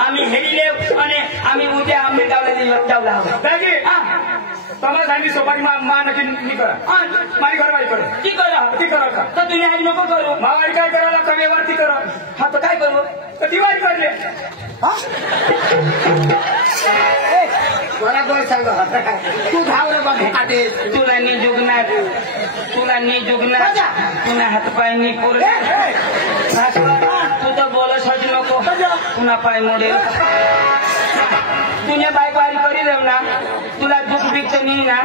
आम्ही हेरिले आणि आम्ही उद्या आंबेगावला जाऊला दादी तुम्हाला सांगितली सोपारी मा नक्की मी करा माझी घरवारी करू ती करा का तर तुम्ही आज नको करू मावारी काय करायला कमेवरती करा हा तर काय करू तर दिवाळी करले बरोबर सांग तू घावर बघ तुला नी जुगणार पुन्हा हातपाय नी पुरे तू तर बोलत नको पुन्हा पाय मोडेल तुझ्या बायको आली करी देऊ ना तुला दुःख बिक नाही ना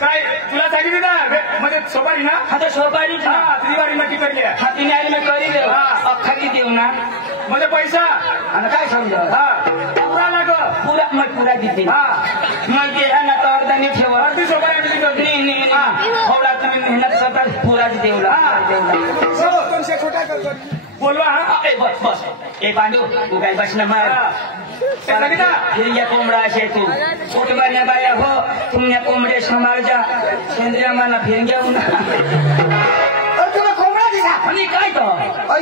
काय तुला सांगितलं ना म्हणजे सोपारी ना आता सोपारी हा दिवाळी नक्की करली हातीने आली मी करी देऊ अख्खा की देऊ ना म्हणजे पैसा आणि काय समजा हा पुरा लाग पुरा मग पुरा देते हा मग ते ना तर अर्धाने ठेवा अर्धी सोपारी नाही थोडा तुम्ही मेहनत करता पुराच देऊला छोटा बोलवा हा बस ए पांडू तू काय बसणं मार हिरग्या कोंबडा असे तू कुटुंबाने बाया हो तुमच्या कोंबडे समाजा सेंद्रिय मला फिरग्या तुला कोंबडा दिसा आणि काय तो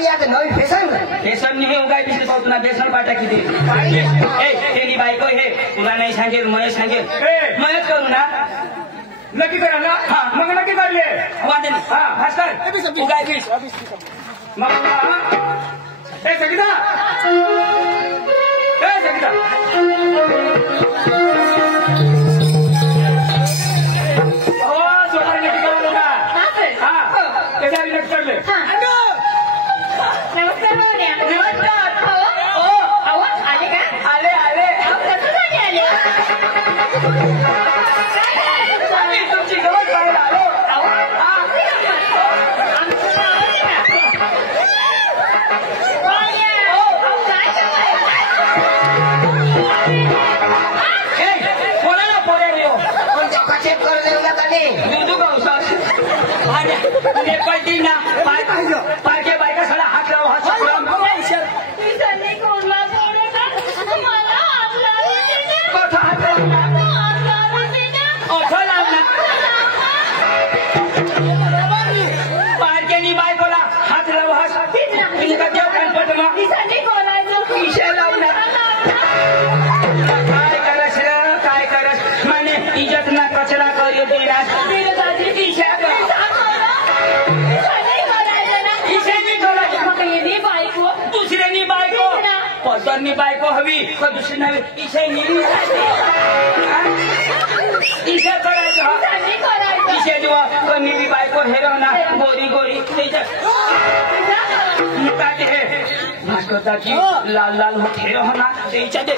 यात नवीन बेसन नाही उगाय दिसली पाहतो ना बेसन पाटा किती तेली बायको हे तुला नाही सांगेल मय सांगेल मयच करू ना नक्की करा ना मग नक्की काढले वादन हा भास्कर उगाय फिस मग ए सगळीदा हो सोपारी नक्की करा लोका हा त्याच्या आधी नक्की काढले नमस्कार भावड्या नमस्कार हो आवाज आले का आले कशासाठी आले तुमची गवत पाहायला आलो कोणाला पोऱ्या देऊ चेक करून देऊ का दुधू गवसास आणि पलटी ना पारखे बायका सगळा हात लाव कथा हात पारखेनी बायकोला हात लाव काय करस माने इज्जत ना कचरा करू देणार दुसऱ्यानी बायको पदरनी बायको हवी तर दुसरी नवी इशे करायचं इशे जेव्हा कमी बी बायको हेरव ना गोरी त्याच्यात हे भास्करची लाल हेरव ना त्याच्यात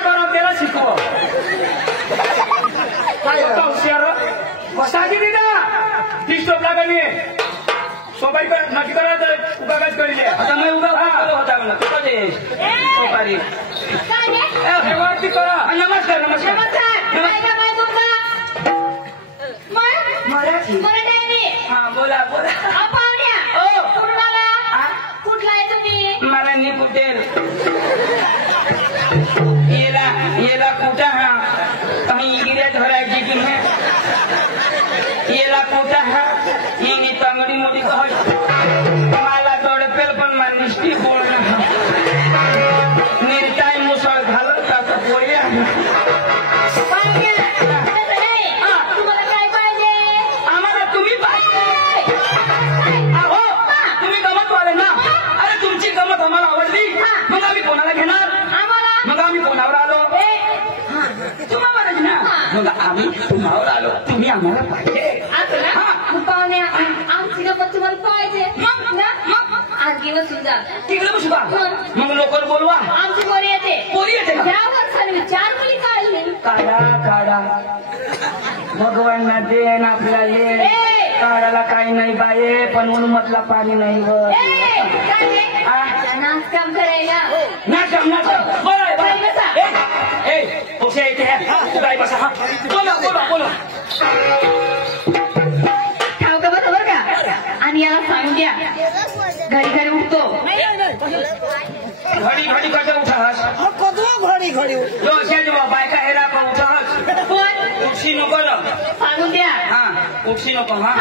करा त्याला शिकव हुशार बसा किती ना ती स्टॉप लागली सोपारी नक्की करायचं उगाच करीले आता मी उभा होता म्हणा सोपारी करा नमस्कार मराठी हा बोला कुठला आहे तुम्ही मला नाही कुठेल येला कुठं हा काही इगिऱ्या धरायची की येला कुठं हा येणी तांगडी मोठी मला तोडपेल पण मला निष्ठी बोलणं निर्ताय मुसळ घालत का बोलल्या तुम्हाला काय पाहिजे आम्हाला तुम्ही पाहिजे हो तुम्ही गमत वाले ना अरे तुमची गमत आम्हाला आवडली मग आम्ही कोणाला घेणार मग आम्ही कोणावर आलो तुम्हाला ना मग आम्ही तुम्हावर आलो तुम्ही आम्हाला पाहिजे पाहुण्या आमची गमत तुम्हाला पाहिजे आणखी बसून जा तिकडे बसू का मग लोकर बोलवा आमची पोरी येते का त्या वर्षाने 4 मुली काढली काढा भगवान ना देन आपल्याला ये काढायला काही नाही बाये पण उन्मतला पाणी नाही नाच काम करायला नाचम बरं बसा बोला ठाव का बरोबर का आणि याला सांगून द्या घडी उठतो घडी कसं उठास जो असेल बायका हेरा का उठास पण उठशी नको सांगून द्या उठशी नको हा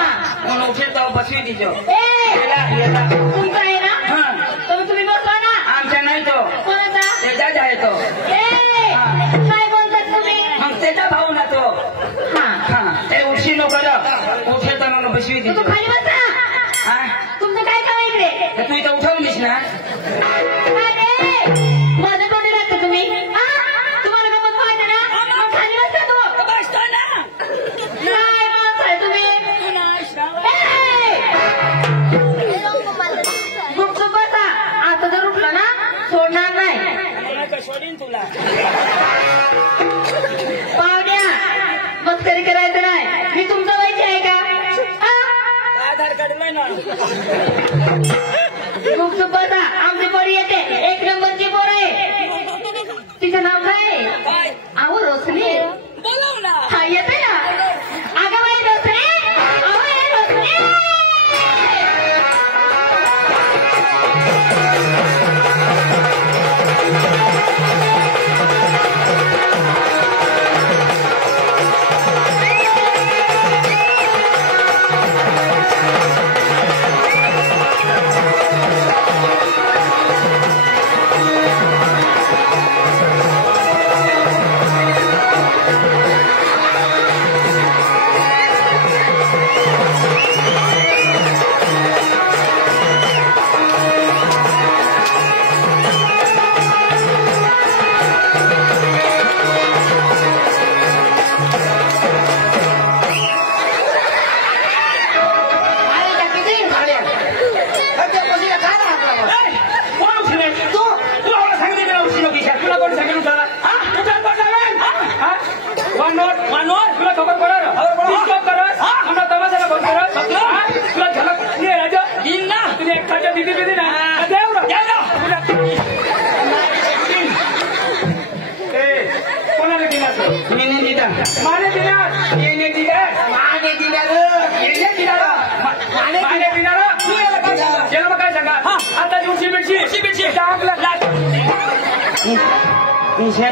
कोण उठेल तर बसवी तिचं तुमचा आहे ना दे. तू इथं उठवून दिस ना. अरे माझं तोंडी लागतं तुम्ही. तुम्हाला गमत पाहिजे ना मग खाली बसता तो. नाही माणसं आहे तुम्ही. गुपचूप बसा. आता जर उठलं ना सोडणार नाही. सोडीन तुला. पाहुण्या मस्करी करायचं नाही. मी तुमचा वयची आहे का? आधार काढलाय ना. गुपचूप बसा. आमची पोरी येते. 1 नंबरची पोर आहे. तिचं नाव काय? अहो रोशनी. बोलव ना. हा येते ना. अगं बाई रोशनी. अहो ये रोशनी.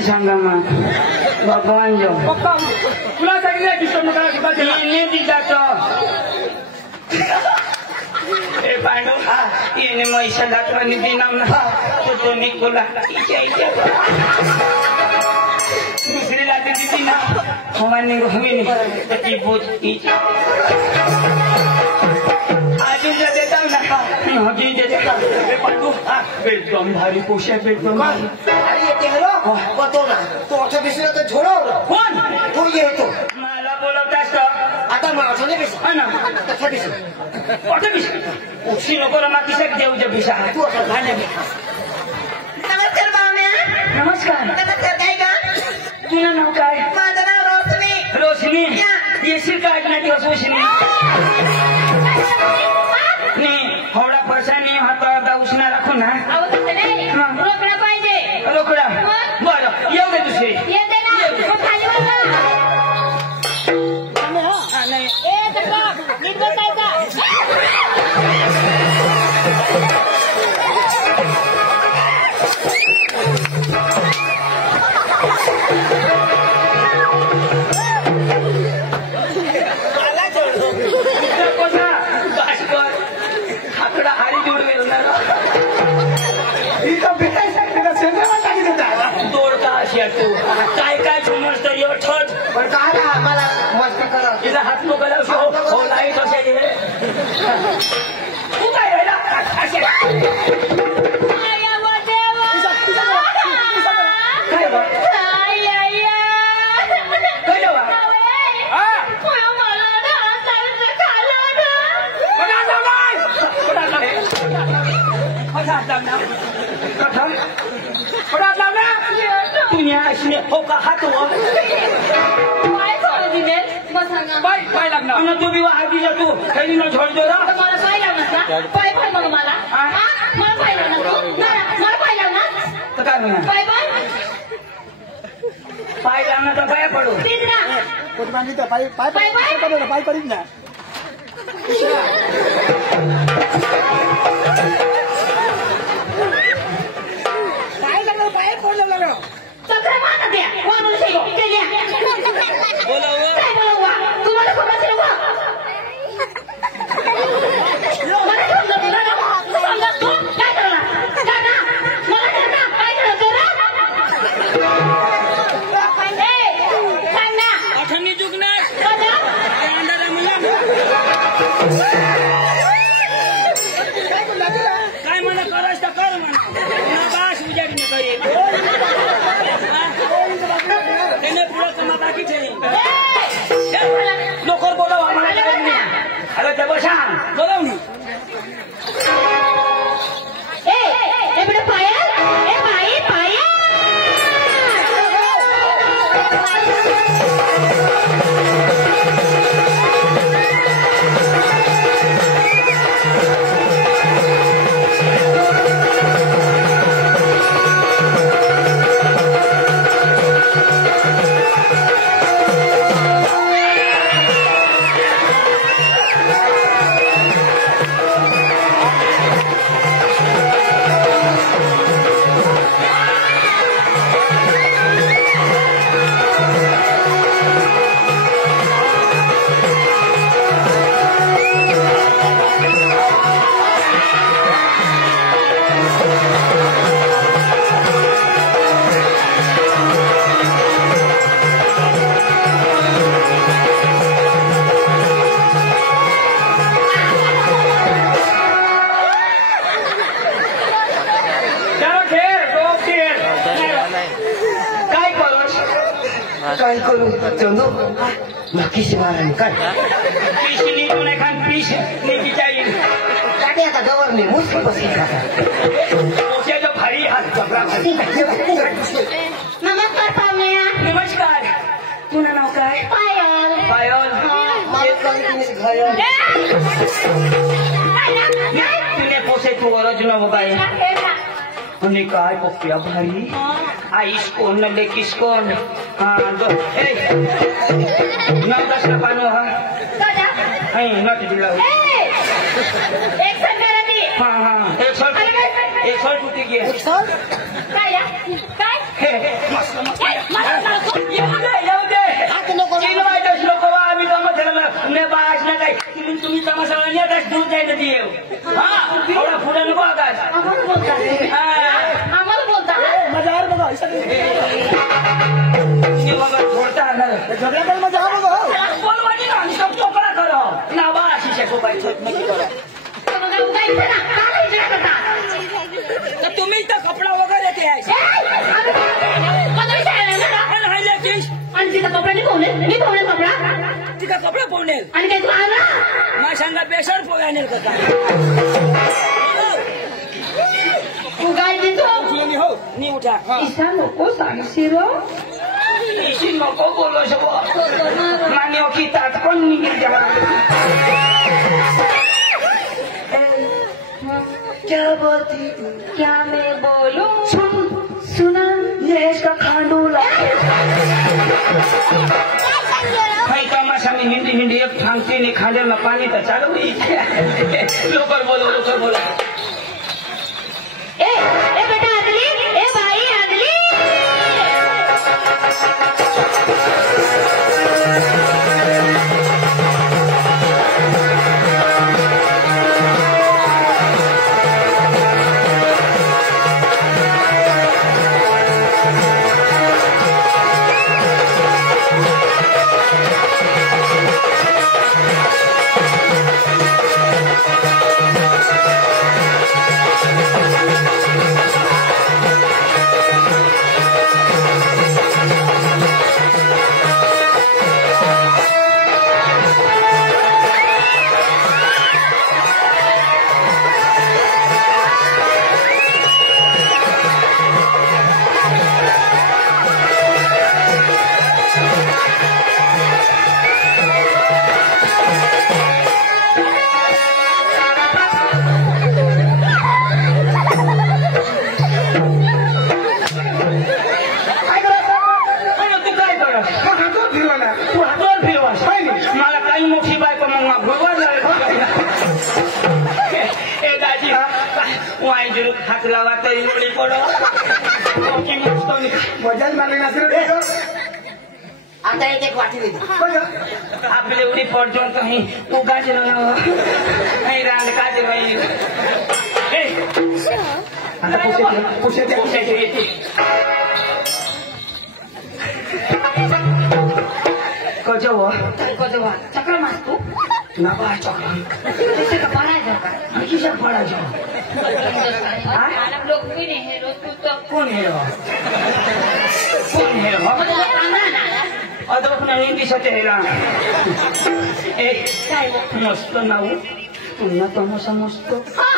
सांगा मग भगवान जो तुला सांगितलं डिस्टर्ब नका ए पांडू येणे मैसा दाखवानी दिनाम ना तो निकोला दुसरी लाते दिली ना हवानी रोहिणी ती बोलती आजू देता ना हगी देता पांडू एकदम भारी पोशाख एकदम अरे येते हॅलो बतो ना तो असं दिसलं तर झोडव कोण तो येतो मला बोलवतास आता माझं नाही बेस हा ना तसा दिसत कुठे बिसा उशी नको रमा किशाक देऊच्या बिसा तू असं झाल्या नमस्कार पाहुण्या. नमस्कार नमस्कार काय का? तुझं नाव काय माझं नाव रोशनी. रोशनी येशील का ऐकण्या दिवस रोशनी थोडा पैसा नाही हाता उष्णा राखू ना अहो तसं नाही. रोकडा पाहिजे. रोकडा बरं येऊ दे दुसरी येते ना मग खाली बसा. ए सगळा नीट बसायचा. खाकडा हारी जोड तोड का अशी तू काय काय समज तरी ठट पण काय आम्हाला मस्ती करा तिचा हात नको लावू लाईट असे तू काय राहिला असे हो का हात पाय लागणार तू बी हाती जा तू खैरी न झोड दो मला पाय लागणार पाय पाय मग मला मला पाय लागणार मला पाय लागणार तर काय म्हणा पाय पाय पाय लागणार तर पाय पडू पाय पाय पाय पडीत ना पाय लागलं पाय पडलं लागलं सगळं मानत द्या कोण शिको ते द्या काय बोलवा तुम्हाला समजलं का मला समजलं ना समजा तू काय करणार करना मला करना काय करणार ए सांग ना अठ्ठावन्नी जुगणार दादा अंदाजा मला लोकर बोलव आम्हाला अरे ते बसा बोलव ना ए बेटा पायल ए भाई पायल काय करू चंदू नक्की शिवाय काय पिशनी कोणे खान पिश ने बिचारी काटे आता गवर ने मुश्किल बसली खाता ओसे जो भारी हात चपरा नमस्कार पाहुण्या नमस्कार तुझं नाव काय पायल पायल मला काय तुम्ही घाया तुने पोसे तू गरज न काय आणि काय पप्पिया भारी आईस कोण न लेकीस कोण ए नाव कसं पानो हा नाही नट दिला एक संक्रांती हाँ एक साल टूटी गया काय तुम्ही तमाशा दूध जायला दिये हा थोडा पुढे नको आकाश आम्हाला बोलता मजार बघा थोडता झगडा कर मजा बघा बोल माझी ना सब चोकड़ा करो ना बा शीशे को बाई छोट नहीं करो तो तुम्ही तर कपडा वगैरे ते आहे आणि तिचा कपडा मी पोहणे कपडा तिका कपडा पोहणेल आणि काय तू आला माशांना बेसर पोहण्याल का तू काय देतो हो नी उठा ईशा नको सांगशील इसी नको बोलो सब मान्य की तात कोण निघेल जमा क्या बोलती क्या मैं बोलूं सुना ये इसका खांडूला भाई तमाशा में हिंदी एक फांगती नहीं खाने में पानी तो चालू ही लोकर बोलो ए बेटा आदली ए भाई आदली हाथ लावा तो इमली पड़ो वजन मारले नसेल आता एक वाटी दे आपले उडी पडतो कहीं उगाच नाही रान काज नाही आता पुशे येते कजवा चक्र मारतो ना बा चक्र त्याचे का पडायचं का किशा पडायचं लोक मी नाही हे रोज तू कोण हे कोण हे अदोक नाही दिसत आहे ना ए काय मस्त नाव पुन्हा तमाशा मस्त हा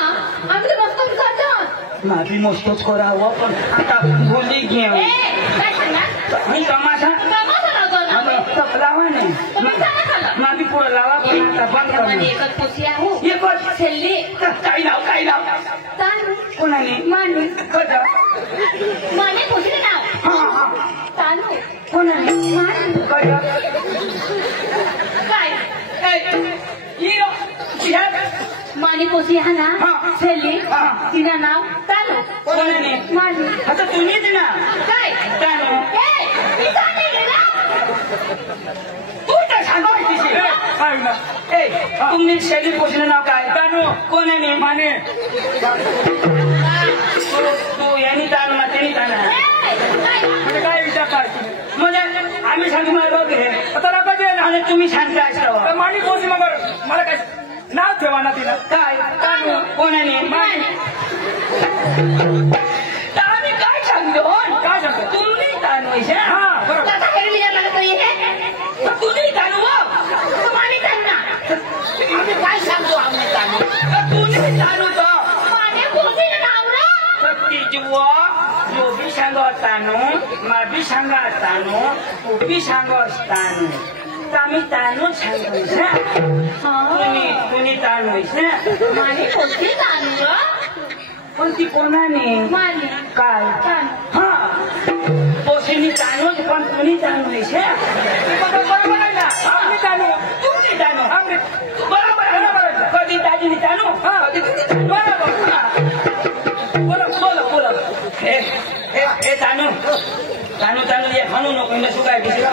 आम्ही मस्त करतो माझी मस्तच करावं पण आता बोली घे ए काय सांगा मी तमाशा तमाशा लावतो लावा नाही तुम्ही सांगा खाला माझी पुढं लावा पण आता बंद कर મને એક જ પોસી આવું एक वर्ष છેલ્લી काही लाव તાનું कोणाने માનું कदा મને પોસીને નાવ हा તાનું कोणाने માનું कदा काय हिरो जिहाद મને પોસી આના હા. છેલ્લી હા. तिना नाव તાનું कोणाने માનું आता तुम्हीच ना काय तानू ए मी सांगे गेला तू तर सांगायची काय ना ए तुम्ही शैली पोषण नाव काय तानू कोणाने माने तू यांनी ताण मातेनी ताण काय म्हणजे काय विचार काय तुम्ही म्हणजे आम्ही सांगू मला बघ हे आता नका दे ना आणि तुम्ही सांगता तर असता माणी कोणती मग मला काय नाव ठेवा ना तिला काय तानू कोणाने तर आम्ही काय सांगतो काय सांगतो? तुम्ही तानू आहे हा बरोबर आता घरी मी जाणार तो ये तुम्ही तानू माने ताना आम्ही काय सांगतो आम्ही तानू तुम्ही तानू तो माने पोसीने नाव ना सत्ती जुवा जो भी सांगो तानू मा भी सांगा तानू तू भी सांगो तानू आम्ही तानूच सांगतो ना कुणी तानू आहे ना माने पोसी तानु पण ती कोणाने माने काय तानु हा पोशीनी तानूच पण कुणी तानू आहे बरोबर आहे ना आम्ही तानू तुम्ही तानू आम्ही बरोबर आहे ना कधी दाजीनी तानू कधी तुम्ही तानू बरोबर बोला हे तानू ये म्हणू नको ना तू काय बिसरा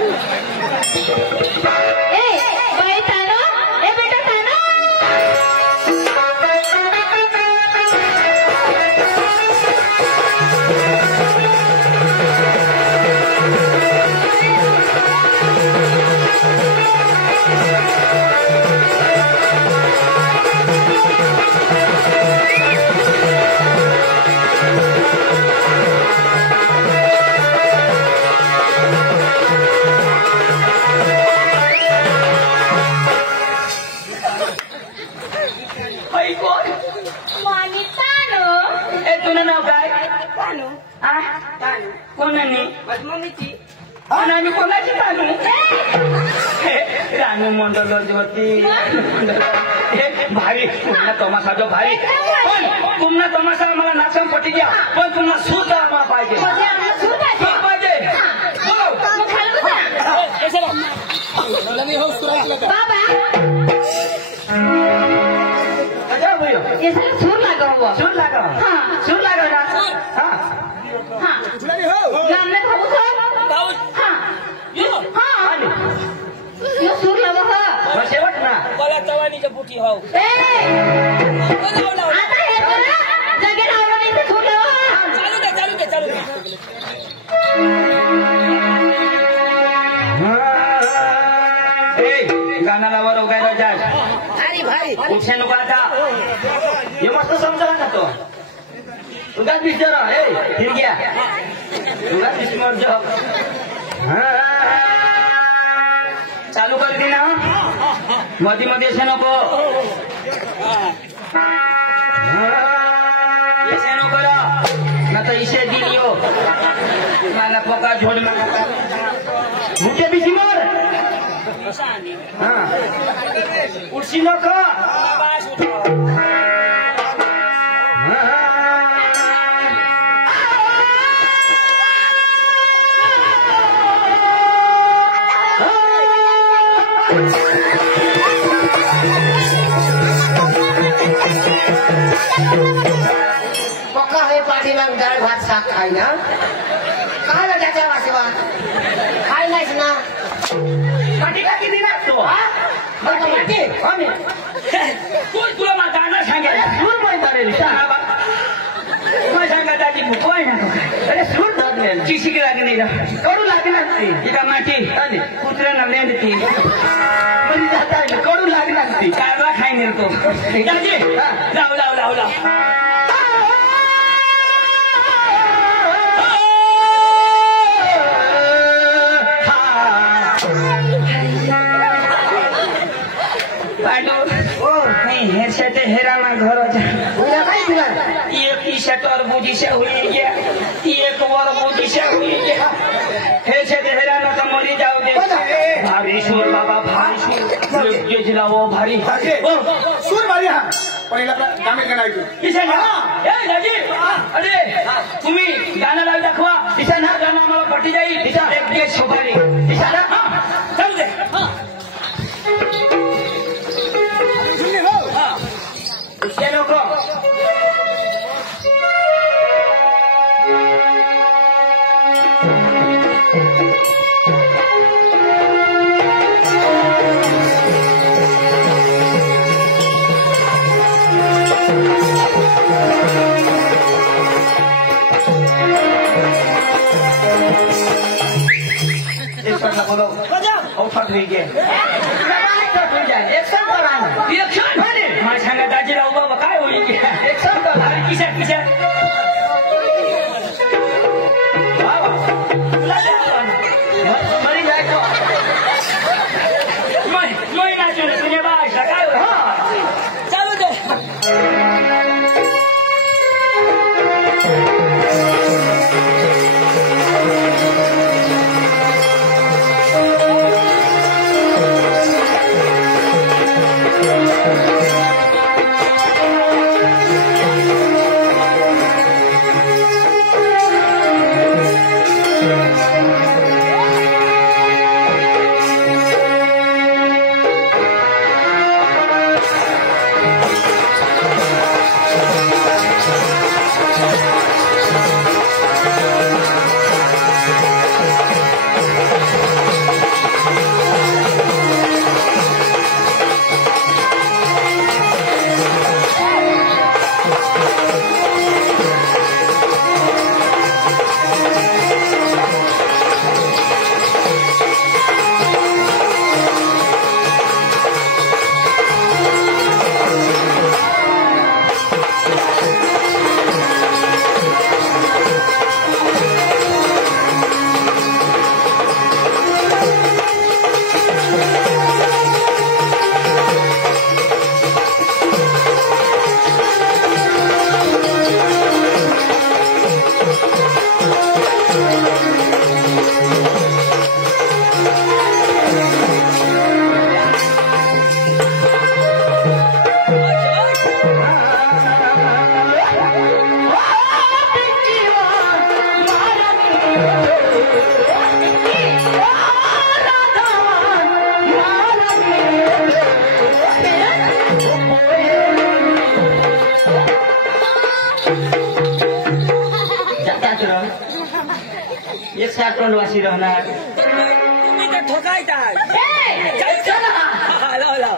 ए बाई तानु ए बेटा तानु बाई कोण माने तानु ए तुझं नाव काय तानु आ कोणाने मम्मीची आणि आम्ही कोणाची तानू रानू मंडल ज्योती हे भारी तुम्हाला तमाशा जो भारी पण तुम्हाला तमाशा मला नाचन पटी द्या पण तुम्हाला सूत आम्हाला पाहिजे म्हणजे आम्हाला सूट आहे सूत पाहिजे हो. मग खालू का बाबा अच्छा भैया ये साला सूर लगा हुआ सूर लागा हाँ. सूर लागा ना हा हाँ नामने भाऊ साहब हाँ हाँ आणि यो सूर लगा हुआ मग शेवट ना मला तवानीच्या बुटी हो ए आता हे करा जगे लावलं नाही तर सूर लगा हुआ चालू दे गाना लावा काय राजा अरे भाई उठे नको आता हे मस्त समजा ना तो उगाच विचार हे फिर गया उगाच विस्मर जो चालू कर दी ना मध्ये मध्ये असे नको ऐसे नको ना तर इसे दिलियो मला पोका झोड मुझे भी सिमर हाँ उड़सी नको पक्का हे पाठीमाग डाळ भात शाक खाय ना काय ना त्याच्या वासेवा खाय नाहीस ना पाटीला किती लागतो मग तो माहिती आम्ही तुला मग गाणं सांगायला सूर म्हणता सांगा दादी कोण अरे सूर धरले चिशिकी लागली कडू लागला एका माठी आणि कुत्र्यानं लेंडती म्हणजे जाता कडू लागला ती काढला खाई नेतो दादी लाव हा शटर बुझिसे हुई गया एक वर बुझिसे हुई गया हे छे देहरा न त मरी जाऊ दे भारी सुर बाबा भारी सुर जे जिलाओ भारी ओ सूर मारी हा पहिला गाणे गायचो किशन ए दाजी अरे तुम्ही गाणं लावून दाखवा किशन हा गाणं आम्हाला पटी जाईल किशन एक दिवस शोभारी किशन चल दे सुनले हो ये लोको बोलो औफात हुई गे एक्शन कराना रिएक्शन माझ्या सांगा दाजीला उभा काय होईल गे एक्शन करा अरे किशन किशन मरी जायचो मैं नाचू तुझे भाषा काय चालू दे एक साथ वनवासी रहणार तुम्ही तर ठोकायताय हॅलो हॅलो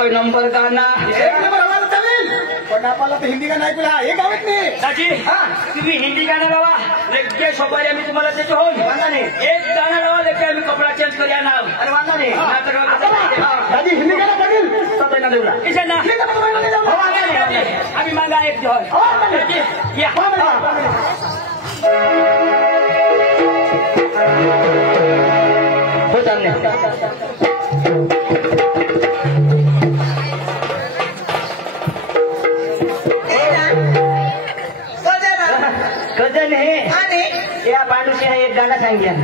कोई नंबर गाना एक नंबर आवाज चालेल पण आपल्याला तर हिंदी गाणं ऐकूया हे गावत नाही दाजी तुम्ही हिंदी गाणं लावा लेके सोबत आम्ही तुम्हाला देतो हो वांगा नाही एक गाणं लावा लेके आम्ही कपडा चेंज करूया ना अरे वांगा नाही नाटक दादी हिंदी गाणं बघील सतयना देऊला किशन ना हो आम्ही मागा एक जो दाजी या हो चालले गजन है या पांडुशी एक गाना सांगितलं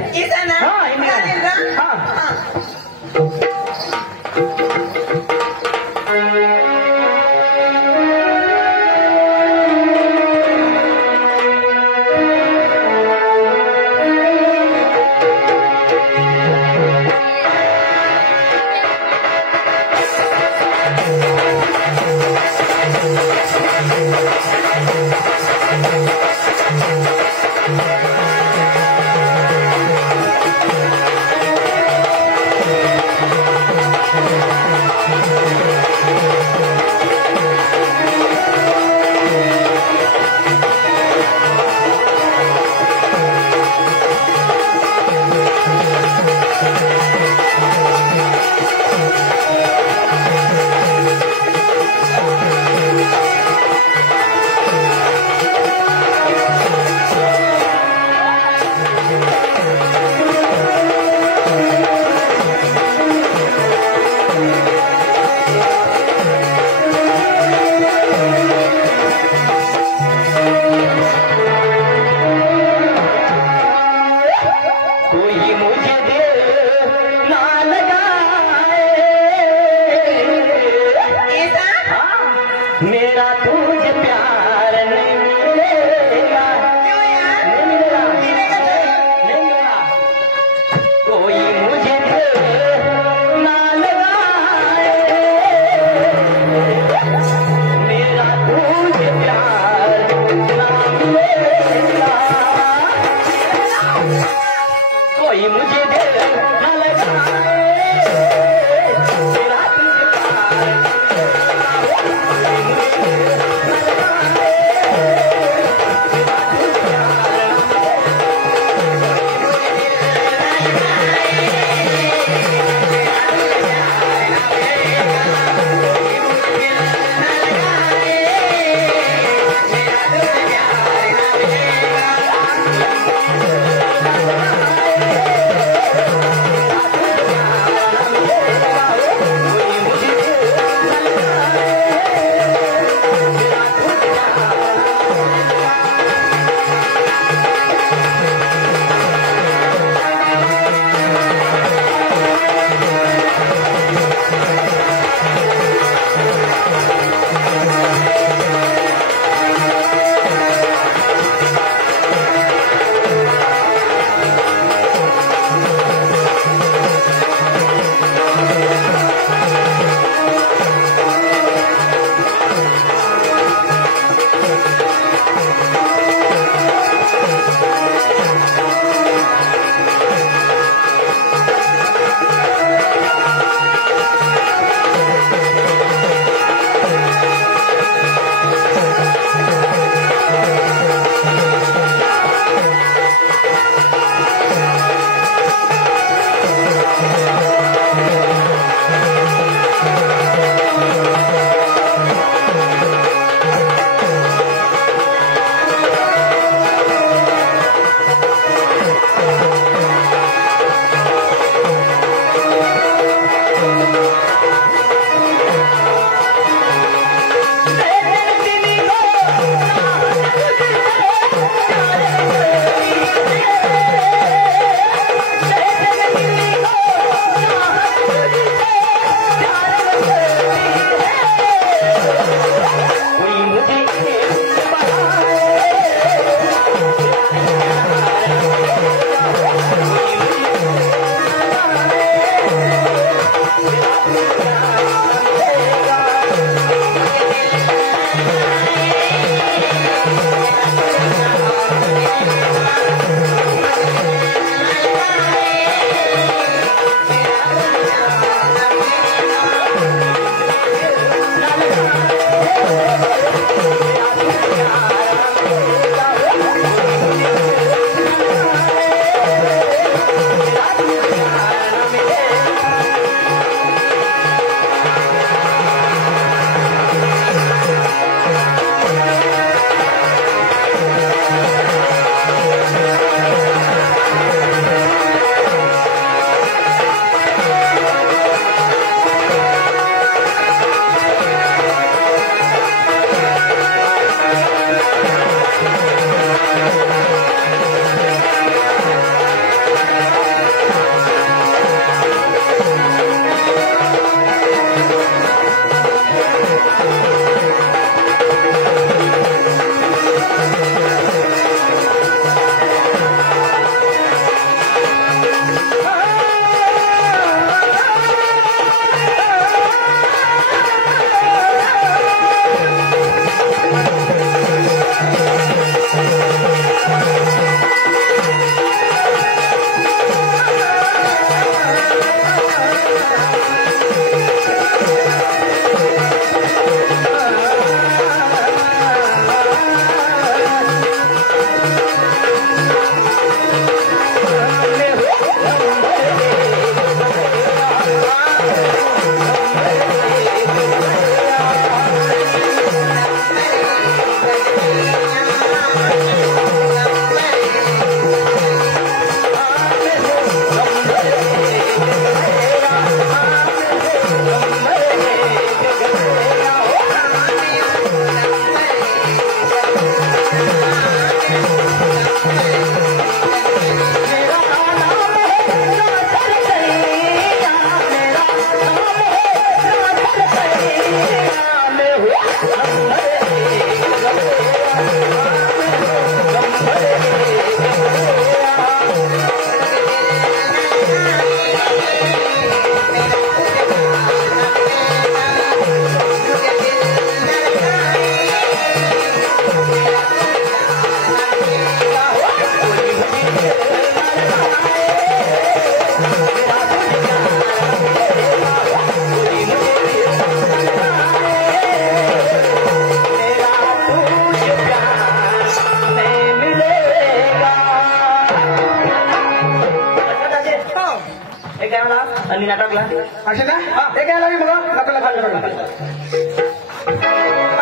असे ना एक यायला लागेल बघा नकला खाल्लं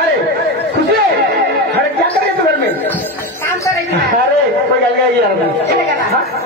अरे खुशी अरे क्या करे तू घर में काम करायचं अरे कोई गल गई यार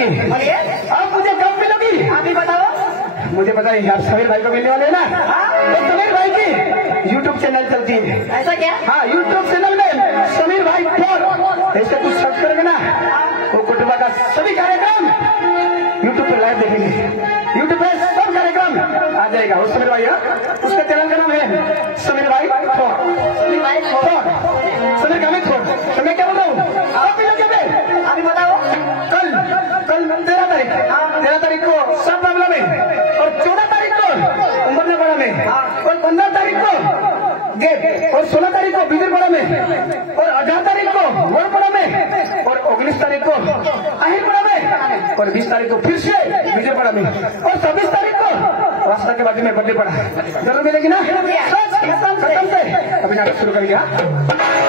लड़की बोलिए अब मुझे कब मिलोगी? आप ही बताओ। मुझे पता है यार, समीर भाई को मिलने वाले हैं ना। तो समीर भाई की यूट्यूब चैनल चलती है। ऐसा क्या? हाँ, यूट्यूब चैनल में समीर भाई फोर ऐसे कुछ सर्च करेंगे ना, वो कुटुंबा का सभी कार्यक्रम यूट्यूब पे लाइव देखेंगे। यूट्यूब पे सब कार्यक्रम आ जाएगा। वो समीर भाई, उसका चैनल का नाम है समीर भाई फोर। समीर भाई फोर, समीर का फोर। तो मैं क्या बोल रहा हूँ, आप मिलोगे पे? आप ही बताओ। कल 13 तारीख को सब मामला में, और 14 तारीख को उमरनापाड़ा में, और 15 तारीख को गेट, और 16 तारीख को बिजरपाड़ा में, और 18 तारीख को वरपाड़ा में, और 19 तारीख को अहिरपाड़ा में, और 20 तारीख को फिर से बिजरपाड़ा में, और 26 तारीख को रास्ता के बाजू में बर्थडे पड़ा। जरूर मिलेगी ना? खत्म से अभी नाटक शुरू कर दिया।